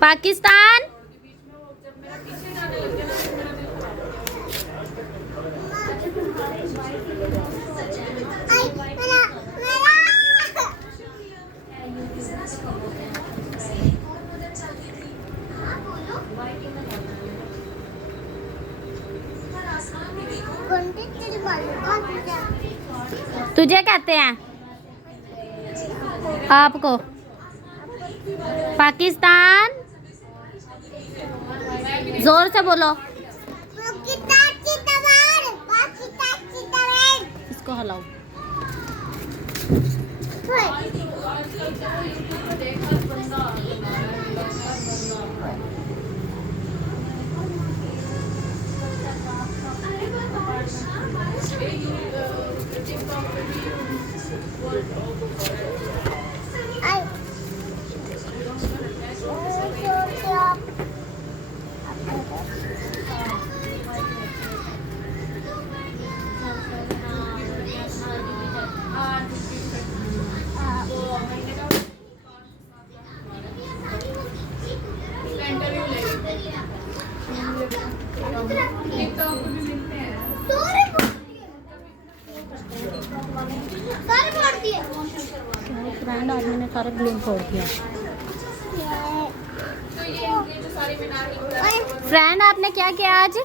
पाकिस्तान। तुझे कहते हैं आपको पाकिस्तान। जोर से बोलो। इसको हिलाओ। फ्रेंड आदमी ने सारा ग्लू फोड़ दिया। फ्रेंड आपने क्या किया आज?